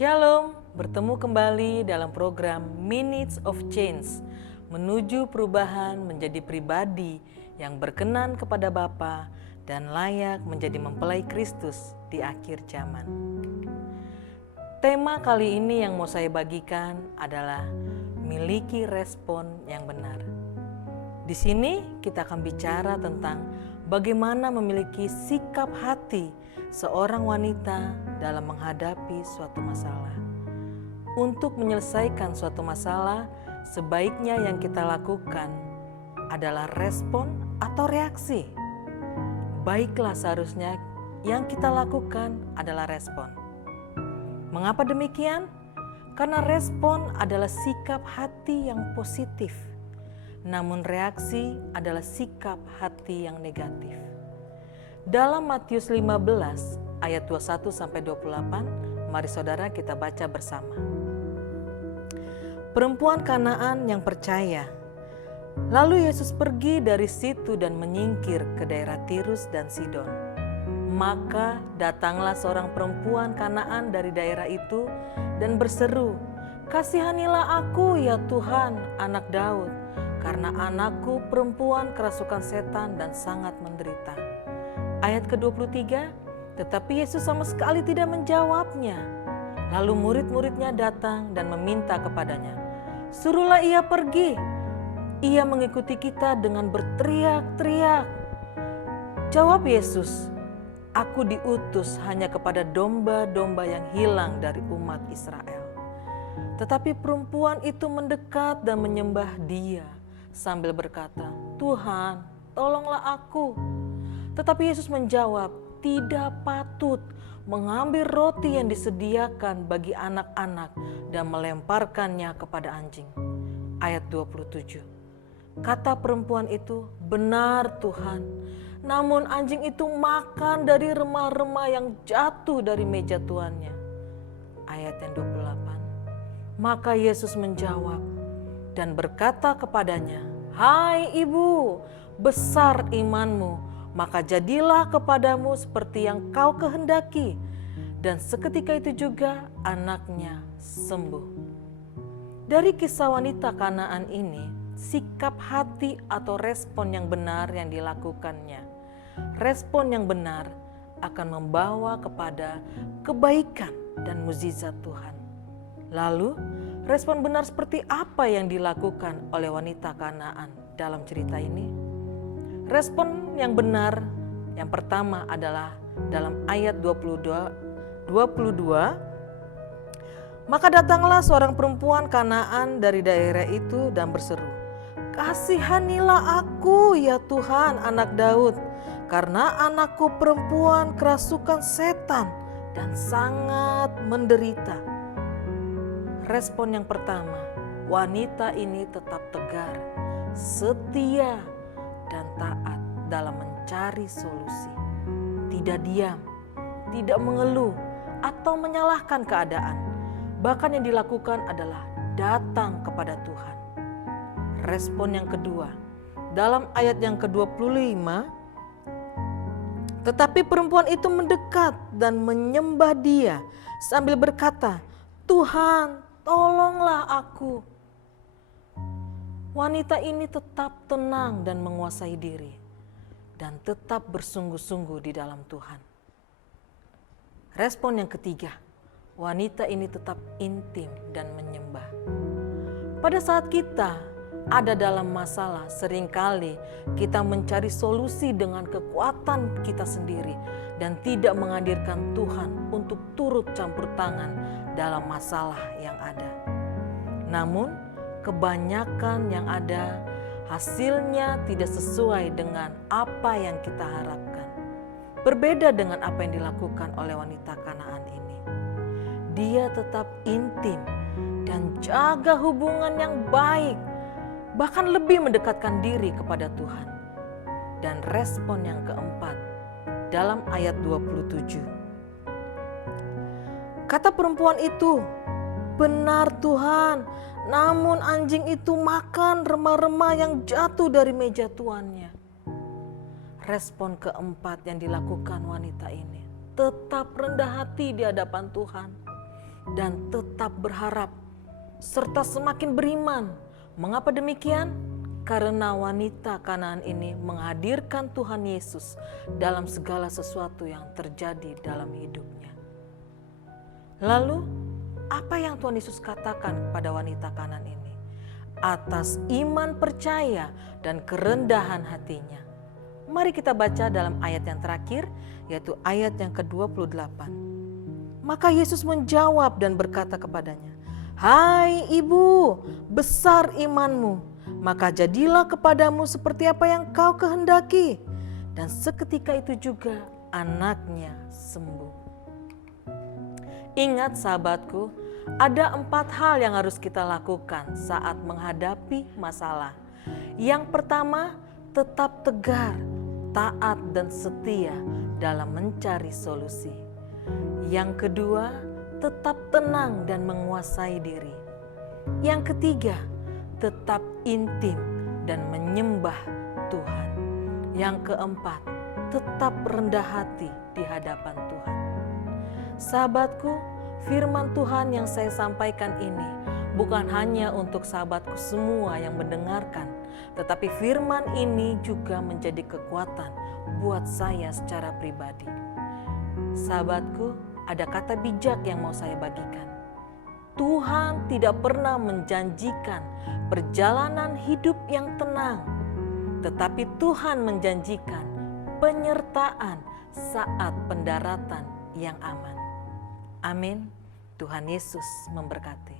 Shalom, bertemu kembali dalam program Minutes of Change, menuju perubahan menjadi pribadi yang berkenan kepada Bapa dan layak menjadi mempelai Kristus di akhir zaman. Tema kali ini yang mau saya bagikan adalah miliki respon yang benar. Di sini kita akan bicara tentang bagaimana memiliki sikap hati seorang wanita dalam menghadapi suatu masalah. Untuk menyelesaikan suatu masalah, sebaiknya yang kita lakukan adalah respon atau reaksi. Baiklah, seharusnya yang kita lakukan adalah respon. Mengapa demikian? Karena respon adalah sikap hati yang positif, namun reaksi adalah sikap hati yang negatif. Dalam Matius 15 ayat 21-28, mari saudara kita baca bersama. Perempuan Kanaan yang percaya. Lalu Yesus pergi dari situ dan menyingkir ke daerah Tirus dan Sidon. Maka datanglah seorang perempuan Kanaan dari daerah itu dan berseru, "Kasihanilah aku ya Tuhan, anak Daud, karena anakku perempuan kerasukan setan dan sangat menderita." Ayat ke-23, tetapi Yesus sama sekali tidak menjawabnya. Lalu murid-muridnya datang dan meminta kepadanya, "Suruhlah ia pergi." Ia mengikuti kita dengan berteriak-teriak. Jawab Yesus, "Aku diutus hanya kepada domba-domba yang hilang dari umat Israel." Tetapi perempuan itu mendekat dan menyembah Dia sambil berkata, "Tuhan, tolonglah aku." Tetapi Yesus menjawab, "Tidak patut mengambil roti yang disediakan bagi anak-anak dan melemparkannya kepada anjing." Ayat 27. Kata perempuan itu, "Benar Tuhan, namun anjing itu makan dari remah-remah yang jatuh dari meja tuannya." Ayat yang 28. Maka Yesus menjawab dan berkata kepadanya, "Hai ibu, besar imanmu, maka jadilah kepadamu seperti yang kau kehendaki." Dan seketika itu juga anaknya sembuh. Dari kisah wanita Kanaan ini, sikap hati atau respon yang benar yang dilakukannya. Respon yang benar akan membawa kepada kebaikan dan mukjizat Tuhan. Lalu, respon benar seperti apa yang dilakukan oleh wanita Kanaan dalam cerita ini? Respon yang benar yang pertama adalah dalam ayat 22. Maka datanglah seorang perempuan Kanaan dari daerah itu dan berseru, "Kasihanilah aku ya Tuhan, anak Daud, karena anakku perempuan kerasukan setan dan sangat menderita." Respon yang pertama, wanita ini tetap tegar, setia, dan taat dalam mencari solusi. Tidak diam, tidak mengeluh atau menyalahkan keadaan. Bahkan yang dilakukan adalah datang kepada Tuhan. Respon yang kedua, dalam ayat yang ke-25, tetapi perempuan itu mendekat dan menyembah Dia sambil berkata, "Tuhan, tolonglah aku." Wanita ini tetap tenang dan menguasai diri dan tetap bersungguh-sungguh di dalam Tuhan. Respon yang ketiga, wanita ini tetap intim dan menyembah. Pada saat kita ada dalam masalah, seringkali kita mencari solusi dengan kekuatan kita sendiri dan tidak menghadirkan Tuhan untuk turut campur tangan dalam masalah yang ada. Namun, kebanyakan yang ada hasilnya tidak sesuai dengan apa yang kita harapkan. Berbeda dengan apa yang dilakukan oleh wanita Kanaan ini. Dia tetap intim dan jaga hubungan yang baik, bahkan lebih mendekatkan diri kepada Tuhan. Dan respon yang keempat dalam ayat 27. Kata perempuan itu, "Benar Tuhan, namun anjing itu makan remah-remah yang jatuh dari meja tuannya." Respon keempat yang dilakukan wanita ini, tetap rendah hati di hadapan Tuhan. dan tetap berharap, serta semakin beriman. Mengapa demikian? Karena wanita Kanaan ini menghadirkan Tuhan Yesus dalam segala sesuatu yang terjadi dalam hidupnya. Lalu, apa yang Tuhan Yesus katakan pada wanita Kanaan ini? Atas iman percaya dan kerendahan hatinya. Mari kita baca dalam ayat yang terakhir, yaitu ayat yang ke-28. Maka Yesus menjawab dan berkata kepadanya, "Hai ibu, besar imanmu, maka jadilah kepadamu seperti apa yang kau kehendaki." Dan seketika itu juga anaknya sembuh. Ingat sahabatku, ada 4 hal yang harus kita lakukan saat menghadapi masalah. Yang pertama, tetap tegar, taat dan setia dalam mencari solusi. Yang kedua, tetap tenang dan menguasai diri. Yang ketiga, tetap intim dan menyembah Tuhan. Yang keempat, tetap rendah hati di hadapan Tuhan. Sahabatku, firman Tuhan yang saya sampaikan ini bukan hanya untuk sahabatku semua yang mendengarkan, tetapi firman ini juga menjadi kekuatan buat saya secara pribadi. Sahabatku, ada kata bijak yang mau saya bagikan. Tuhan tidak pernah menjanjikan perjalanan hidup yang tenang, tetapi Tuhan menjanjikan penyertaan saat pendaratan yang aman. Amin. Tuhan Yesus memberkati.